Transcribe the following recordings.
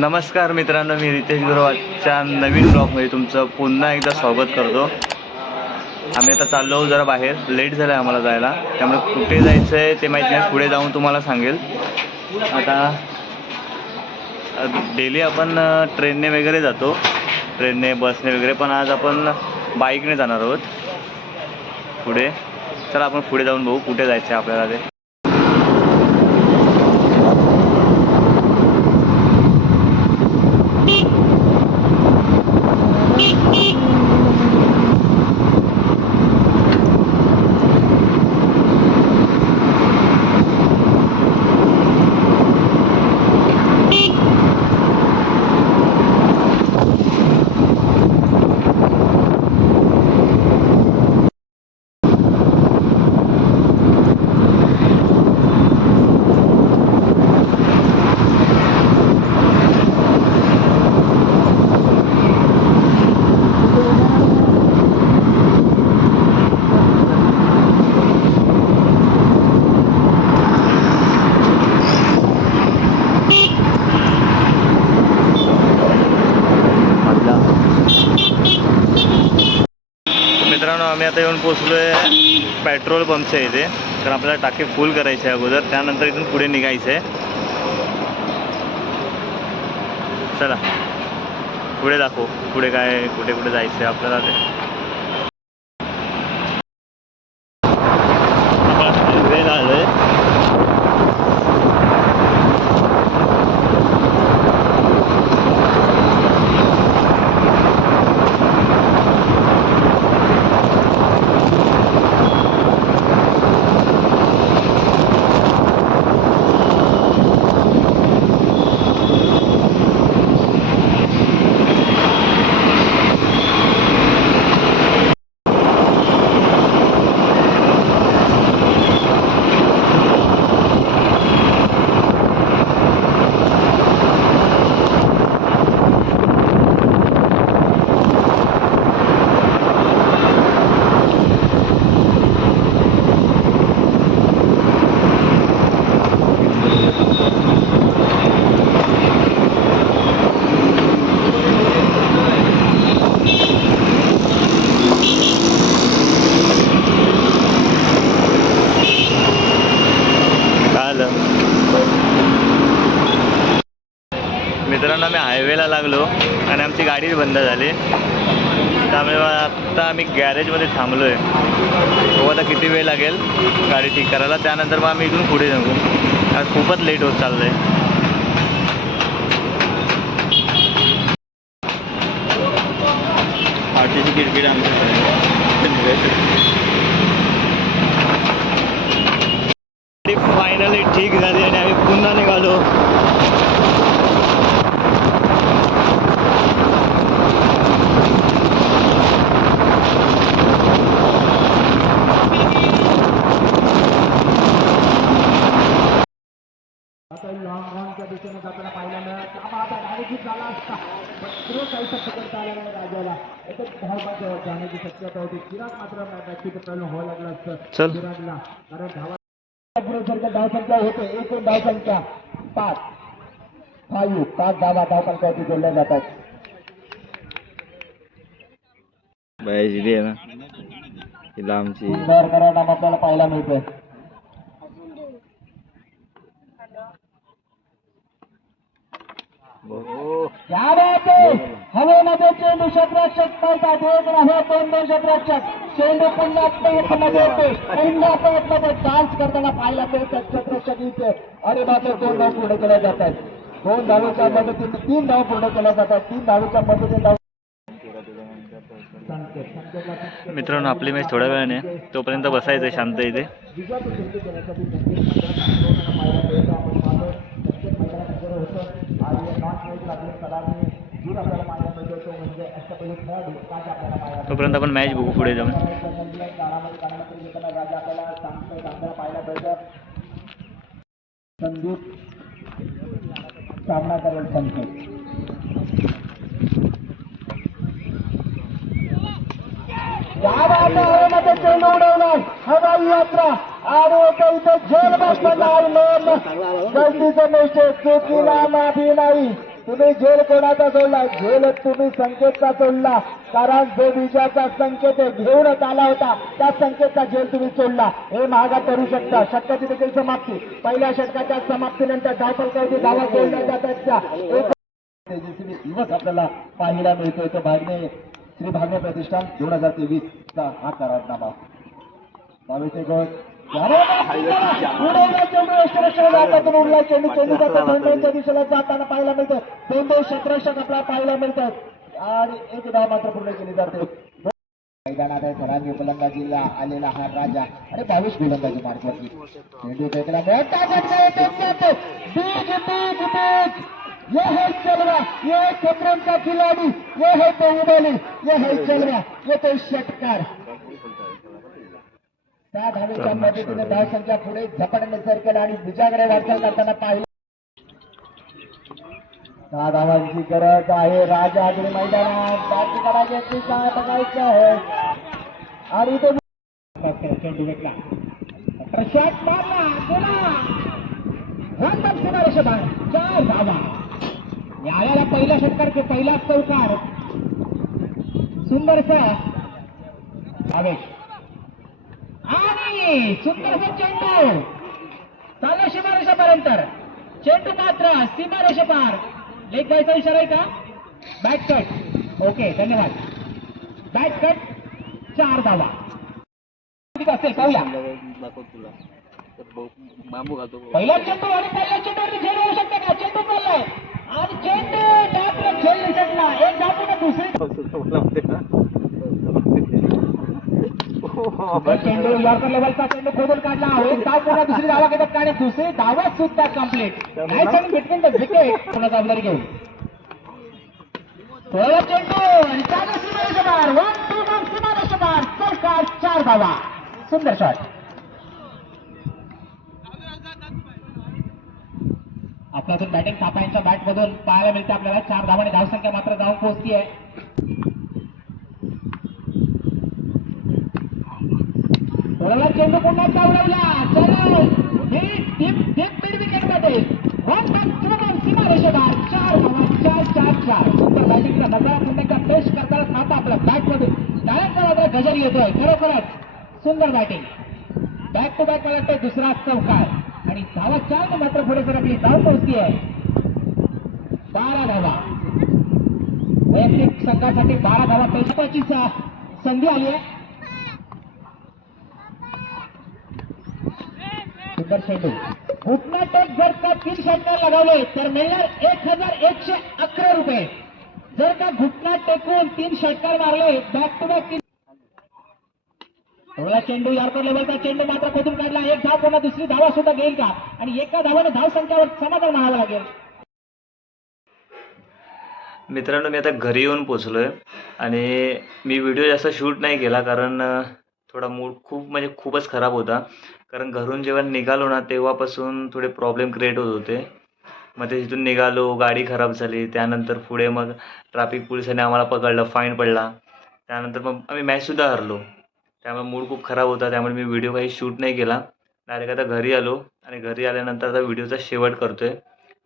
नमस्कार मित्रांनो मी रितेश गुरुवाच्या नवीन ब्लॉगमध्ये तुमचं पुन्हा एकदा स्वागत करतो. आम्ही आता चाललो आहोत जरा बाहेर. लेट झालं आहे आम्हाला जायला. त्यामुळे कुठे जायचं आहे ते माहीत नाही. पुढे जाऊन तुम्हाला सांगेल. आता डेली आपण ट्रेनने वगैरे जातो. ट्रेनने बसने वगैरे. पण आज आपण बाईकने जाणार आहोत. पुढे. चला आपण पुढे जाऊन बघू कुठे जायचं आहे आपल्याला ते मधला मित्रांनो आम्ही आता येऊन पोचलो आहे पेट्रोल पंपच्या इथे. तर आपल्याला टाकी फुल करायची आहे अगोदर. त्यानंतर इथून पुढे निघायचं आहे चला. पुढे दाखव. पुढे काय कुठे कुठे जायचं आहे आपल्याला ते आपण हायवेला आलो आहे काय आलं मित्रांनो आम्ही हायवेला लागलो आणि आमची गाडी बंद झाली. त्यामुळे आत्ता आम्ही गॅरेजमध्ये थांबलो आहे तो आता किती वेळ लागेल गाडी ठीक करायला? त्यानंतर मग आम्ही इथून पुढे जाऊ आज खूपच लेट होत चाललं आहे पाठीची किरकिट गाडी फायनली ठीक झाली आणि आम्ही पुन्हा निघालो आता लॉंग रनच्या दिशेने जाताना पाहायला मिळत हा आता आलं नाही राजाला जाण्याची शक्यता होती चिराग मात्र बॅटची प्रॉब्लेम व्हावं लागलं असतं चल. चिरागला कारण धावा पुढे जर धावसंख्या होते एकूण धावसंख्या पाच फायू पाच धावा धावसंख्यावरती जोडल्या जातात बायाची आहे ना लांबची आपल्याला पाहायला मिळतोय क्या बात आहे हवेमध्ये चेंडू क्षेत्ररक्षक पळतात एक आहे दोन दोन चेंडू पुन्हा मध्ये येते पुन्हा डान्स करताना पाहायला मिळतात क्षेत्ररक्षक इथे. आणि मात्र दोन धाव पूर्ण केल्या जातात दोन धावेच्या मदतीने तीन धाव पूर्ण केल्या जातात तीन धावेच्या मदतीने धाव मित्रांनो आपली मॅच थोड्या वेळाने तोपर्यंत बसायचं शांत इथे विजयाची सिद्धी करण्यासाठी संकेत मैदानात पाहायला मिळतं आपण पाहतो प्रत्येक मैदानात जर होतं आणि नॉन मॅच लागले सलामी दूर आपल्याला पाहायला मिळतो तो म्हणजे अष्टपैलू खेळाडू काय आपल्याला पाहायला तोपर्यंत आपण मॅच बघू पुढे जाऊन संदीप सामना करेल संकेत हवाई यात्रा आणि झेल बसणार चुकीला माफी नाही तुम्ही झेल कोणाचा सोडला? झेल तुम्ही संकेतचा सोडला. कारण जो विजयाचा संकेत आहे, घेऊनच आला होता त्या संकेतचा झेल तुम्ही सोडला. हे महागात करू शकता. षटकाची देखील समाप्ती. पहिल्या षटकाच्या समाप्तीनंतर धावपलकावरती धावा सोडल्या जातात. त्या तेजस्वी दिवस आपल्याला पाहायला मिळतोय. तो भागणे श्री भागणे प्रतिष्ठान दोन हजार तेवीस चा हा करारनामा. बावीस गट. उडवला चेंडू यष्टीरक्षक हातातून उडला चेंडू चेंडू त्याचा धोंड्यांच्या दिशेला जाताना पाहायला मिळतं दोन दोन क्षेत्ररक्षक आपल्याला पाहायला मिळतात आणि एक धाव मात्र पूर्ण केली जाते मैदानात आहे फरांगी फलंदाजीला आलेला हा राजा आणि बावीस गोलंदाजी मार्गावरती चेंडू फेकला मोठा झटका येतो त्यात. बिग बिग ये है चलवा ये है का खिलाड़ी ये है बाहुबली ये है चलवा ये तो षटकार त्या धावेच्या मदतीने धाव संख्या पुढे झपाट्याने सर केला आणि विजयाकडे वाटचाल करताना पाहिलं. दहा धावांची गरज आहे राजा आगरी मैदानात. बाकी करायची काय बघायचं आहे आणि तो चेंडू भेटला शॉट मारला. रन चार धावा. याला पहिल्या षटकार पहिला चौकार. सुंदरसा आवेश. आणि सुंदरसा चेंडू. चालला सीमारेषापर्यंत चेंडू मात्र सीमारेषापार लेग बायचा इशारा आहे का? बॅट कट ओके धन्यवाद. बॅट कट चार धावा. असेल पाहूया. पहिला चेंडू आणि पहिल्या चेंडूवरती झेल होऊ शकते का? चेंडू चाललाय. आणि चेंडू डापला झेल निसटला एक धापून दुसरी. चेंडू लेवलचा चेंडू खोदून काढला. एक धाव पुन्हा दुसरी धावा घेतात आणि दुसरी धावा सुद्धा कंप्लीट नाही बिटवीन द विकेट पुन्हा जबाबदारी घेऊन. थोडा चेंडू आणि चालू सीमारेषा बार वन टू वन सीमारेषा बार चौकार चार धावा. सुंदर शॉट आपल्यातून बॅटिंग थापायांच्या बॅट मधून पाहायला मिळते आपल्याला. चार धावाने धावसंख्या मात्र धावून पोहोचती आहे थोड्याला चेंडू पुन्हा चावडवला? चला. हिट डीप मिड विकेटमध्ये. वन वन वन सीमारेषेदार चार धावा चार चार चार. सुंदर बॅटिंगचा नजारा पुन्हा एकदा पेश करताना थापा आपल्या बॅटमध्ये डायरेक्ट मात्र गजर येतोय. खरोखरच सुंदर बॅटिंग बॅक टू बॅक मला वाटतं दुसरा चौकार. आणि धावा चार मात्र पुढे सरकली. धाव पोहोचती आहे. बारा धावा. वैयक्तिक संघासाठी बारा धावा. पेशवाची संधी आली आहे. शंकर चेंडू घुटना जर का तीन षटकार लगावले तर मिळणार एक हजार एकशे अकरा रुपये. जर का घुटना टेकून तीन षटकार मारले बॅक टू बॅक तीन थोडा चेंडू यारकर लेवलचा चेंडू मात्र खोदून काढला. एक धाव पुन्हा दुसरी धावा सुद्धा घेईल का? आणि एका धावाने धाव संख्यावर समाधान म्हणावं लागेल. मित्रांनो मी आता घरी येऊन पोचलो आहे आणि मी व्हिडिओ जास्त शूट नाही केला कारण थोडा मूड खूप म्हणजे खूपच खराब होता. कारण घरून जेव्हा निघालो ना तेव्हापासून थोडे प्रॉब्लेम क्रिएट होत होते. मग ते तिथून निघालो गाडी खराब झाली. त्यानंतर पुढे मग ट्रॅफिक पोलिसांनी आम्हाला पकडलं फाईन पडला. त्यानंतर मग आम्ही मॅचसुद्धा हरलो. त्यामुळे मूड खूप खराब होता. त्यामुळे मी व्हिडिओ काही शूट नाही केला. डायरेक्ट आता घरी आलो आणि घरी आल्यानंतर आता व्हिडिओचा शेवट करतो आहे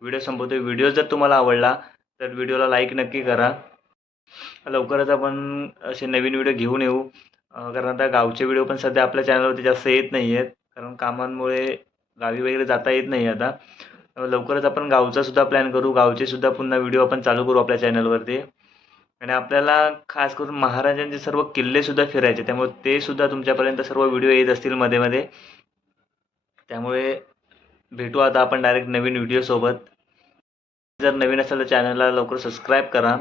व्हिडिओ संपवतो आहे व्हिडिओ जर तुम्हाला आवडला तर व्हिडिओला लाईक नक्की करा. लवकरच आपण असे नवीन व्हिडिओ घेऊन येऊ. कारण आता गावचे व्हिडिओ पण सध्या आपल्या चॅनलवरती जास्त येत नाही आहेत कारण कामांमुळे गावी वगैरे जाता येत नाही आता. लवकरच आपण गावचा सुद्धा प्लॅन करू. गावचे सुद्धा पुन्हा व्हिडिओ आपण चालू करू आपल्या चॅनलवरती आणि आपल्याला खास करून महाराजांचे सर्व किल्लेसुद्धा फिरायचे. त्यामुळे ते सुद्धा तुमच्यापर्यंत सर्व व्हिडिओ येत असतील मध्ये मध्ये. त्यामुळे भेटू आता आपण डायरेक्ट नवीन व्हिडिओसोबत जर नवीन असेल तर चॅनलला लवकर सबस्क्राईब करा.